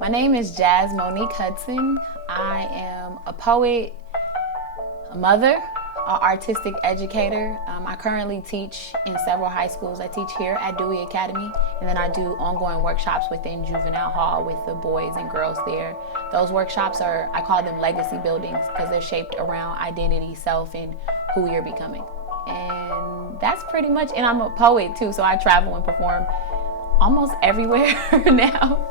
My name is Jazz Monique Hudson. I am a poet, a mother, an artistic educator. I currently teach in several high schools. I teach here at Dewey Academy, and then I do ongoing workshops within Juvenile Hall with the boys and girls there. Those workshops are, I call them legacy buildings because they're shaped around identity, self, and who you're becoming. And that's pretty much, and I'm a poet too, so I travel and perform almost everywhere now.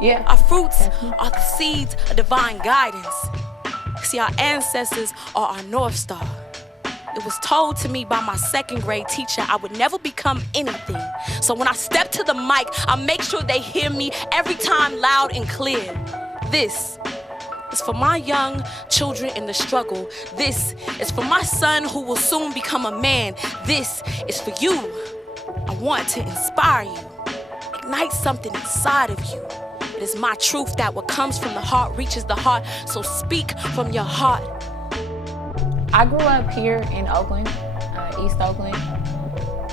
Yeah. Our fruits are the seeds of divine guidance. See, our ancestors are our North Star. It was told to me by my second grade teacher I would never become anything. So when I step to the mic, I make sure they hear me every time loud and clear. This is for my young children in the struggle. This is for my son who will soon become a man. This is for you. I want to inspire you, ignite something inside of you. It is my truth that what comes from the heart reaches the heart, so speak from your heart. I grew up here in Oakland, East Oakland.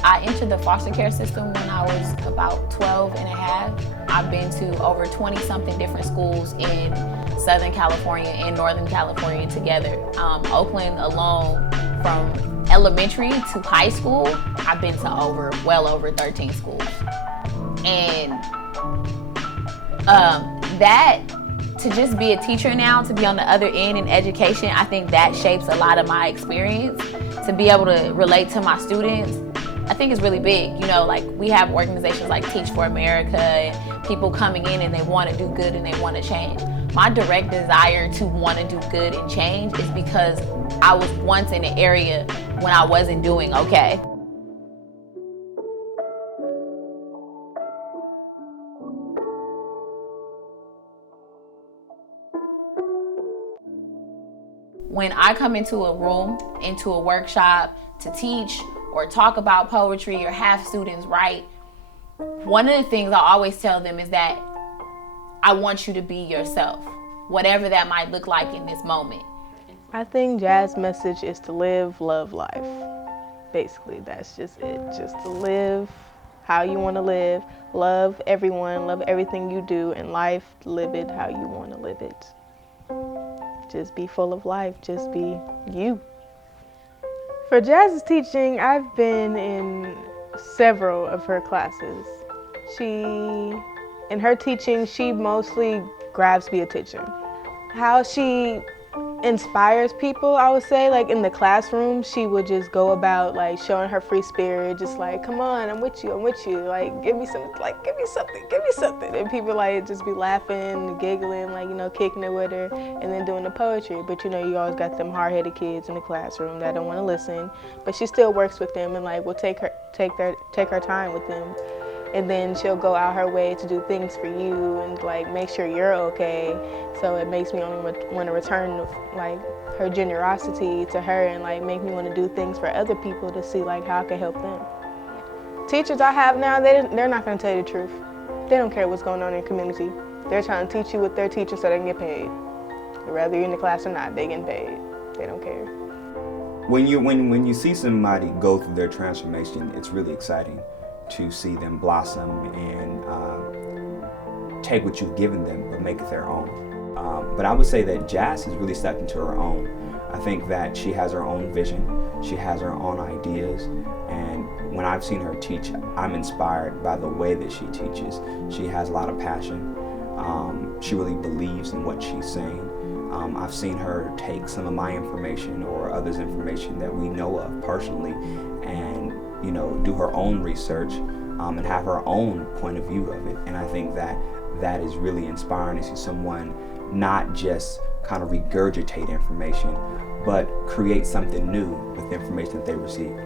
I entered the foster care system when I was about 12 and a half. I've been to over 20-something different schools in Southern California and Northern California together. Oakland alone, from elementary to high school, I've been to well over 13 schools. And that, to just be a teacher now, to be on the other end in education, I think that shapes a lot of my experience. To be able to relate to my students, I think is really big. You know, like we have organizations like Teach for America and people coming in and they want to do good and they want to change. My direct desire to want to do good and change is because I was once in an area when I wasn't doing okay. When I come into a room, into a workshop to teach or talk about poetry or have students write, one of the things I always tell them is that I want you to be yourself, whatever that might look like in this moment. I think Jazz's message is to live, love life. Basically, that's just it. Just to live how you want to live, love everyone, love everything you do in life, live it how you want to live it. Just be full of life, just be you. For Jazz's teaching, I've been in several of her classes. In her teaching, she mostly grabs the attention. How she inspires people, I would say, like in the classroom, she would just go about like showing her free spirit, just like, come on, I'm with you, like give me something. And people like just be laughing, giggling, like, you know, kicking it with her and then doing the poetry. But you know, you always got them hard-headed kids in the classroom that don't want to listen, but she still works with them and like will take her time with them. And then she'll go out her way to do things for you and like make sure you're okay. So it makes me only want to return like her generosity to her and like make me want to do things for other people to see like how I can help them. Teachers I have now, they're not going to tell you the truth. They don't care what's going on in the community. They're trying to teach you what they're teaching so they can get paid. Whether you're in the class or not, they getting paid. They don't care. When you see somebody go through their transformation, it's really exciting to see them blossom and take what you've given them but make it their own. But I would say that Jazz has really stepped into her own. I think that she has her own vision, she has her own ideas, and when I've seen her teach, I'm inspired by the way that she teaches. She has a lot of passion. She really believes in what she's saying. I've seen her take some of my information or others' information that we know of personally and, you know, do her own research and have her own point of view of it. And I think that is really inspiring to see someone not just kind of regurgitate information, but create something new with the information that they received.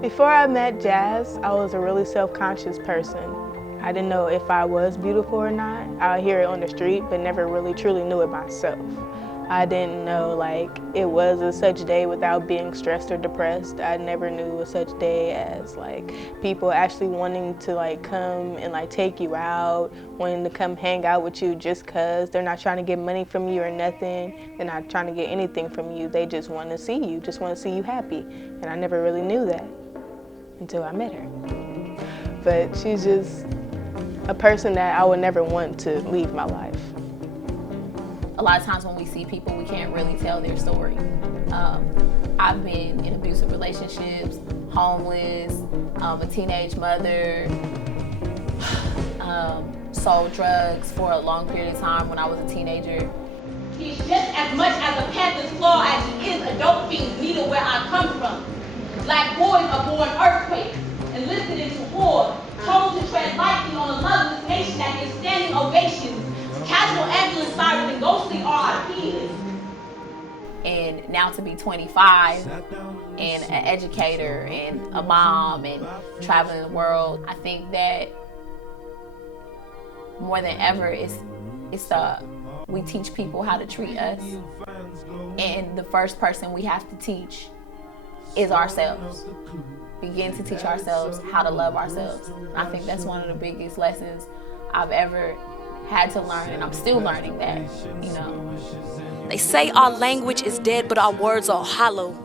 Before I met Jazz, I was a really self-conscious person. I didn't know if I was beautiful or not. I would hear it on the street, but never really truly knew it myself. I didn't know like it was a such day without being stressed or depressed. I never knew a such day as like people actually wanting to like come and like take you out, wanting to come hang out with you just cause. They're not trying to get money from you or nothing. They're not trying to get anything from you. They just want to see you, just want to see you happy. And I never really knew that until I met her. But she's just a person that I would never want to leave my life. A lot of times when we see people, we can't really tell their story. I've been in abusive relationships, homeless, a teenage mother, sold drugs for a long period of time when I was a teenager. He's just as much as a panther's claw as he is a dope fiend's needle where I come from. Black boys are born earthquakes, enlisted into war, told to tread lightly on a loveless nation that gives standing ovations. Casual ambulance sirens and ghostly RIPs. And now to be 25 and an educator and a mom and traveling the world, I think that more than ever we teach people how to treat us. And the first person we have to teach is ourselves. Begin to teach ourselves how to love ourselves. I think that's one of the biggest lessons I've ever had to learn, and I'm still learning that, you know. They say our language is dead, but our words are hollow.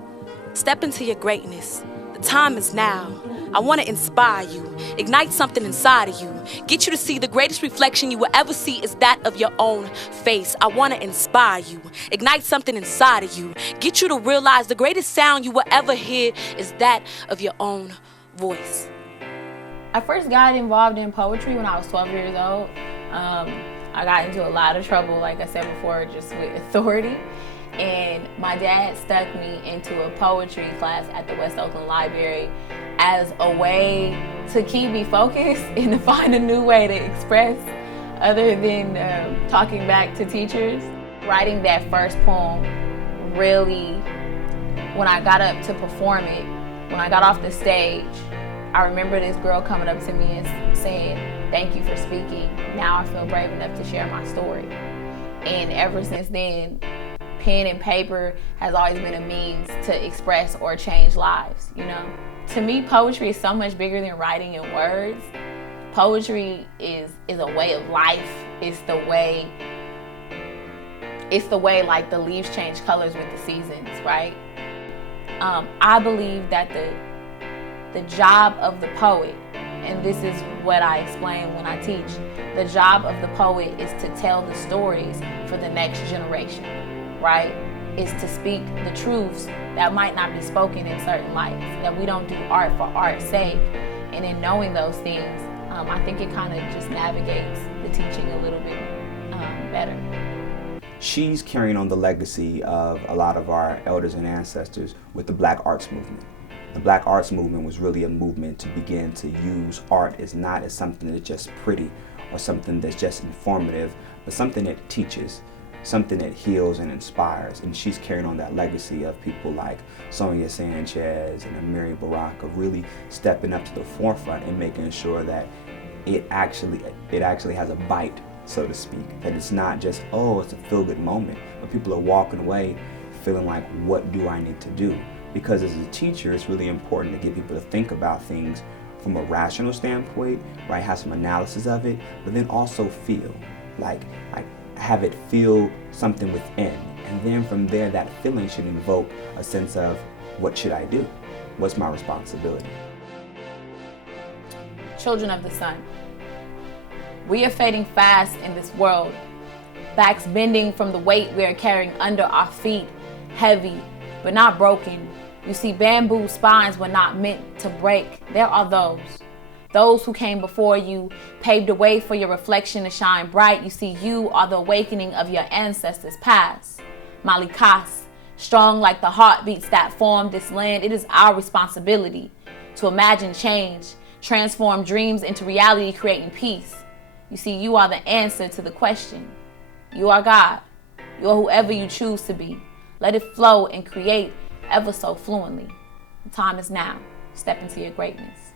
Step into your greatness. The time is now. I want to inspire you, ignite something inside of you, get you to see the greatest reflection you will ever see is that of your own face. I want to inspire you, ignite something inside of you, get you to realize the greatest sound you will ever hear is that of your own voice. I first got involved in poetry when I was 12 years old. I got into a lot of trouble, like I said before, just with authority. And my dad stuck me into a poetry class at the West Oakland Library as a way to keep me focused and to find a new way to express other than talking back to teachers. Writing that first poem really, when I got up to perform it, when I got off the stage, I remember this girl coming up to me and saying, "Thank you for speaking. Now I feel brave enough to share my story." And ever since then, pen and paper has always been a means to express or change lives, you know? To me, poetry is so much bigger than writing in words. Poetry is a way of life. It's the way like the leaves change colors with the seasons, right? I believe that the job of the poet, and this is what I explain when I teach, the job of the poet is to tell the stories for the next generation, right? Is to speak the truths that might not be spoken in certain lives, that we don't do art for art's sake. And in knowing those things, I think it kind of just navigates the teaching a little bit better. She's carrying on the legacy of a lot of our elders and ancestors with the Black Arts Movement. The Black Arts Movement was really a movement to begin to use art as not as something that's just pretty or something that's just informative, but something that teaches, something that heals and inspires. And she's carrying on that legacy of people like Sonia Sanchez and Amiri Baraka really stepping up to the forefront and making sure that it actually has a bite, so to speak. That it's not just, oh, it's a feel-good moment, but people are walking away feeling like, what do I need to do? Because as a teacher, it's really important to get people to think about things from a rational standpoint, right? Have some analysis of it, but then also feel, like have it feel something within. And then from there, that feeling should invoke a sense of, what should I do? What's my responsibility? Children of the sun, we are fading fast in this world. Backs bending from the weight we are carrying under our feet, heavy, but not broken. You see, bamboo spines were not meant to break. There are those who came before you, paved the way for your reflection to shine bright. You see, you are the awakening of your ancestors past. Malikas, strong like the heartbeats that formed this land, it is our responsibility to imagine change, transform dreams into reality, creating peace. You see, you are the answer to the question. You are God. You are whoever you choose to be. Let it flow and create ever so fluently. The time is now. Step into your greatness.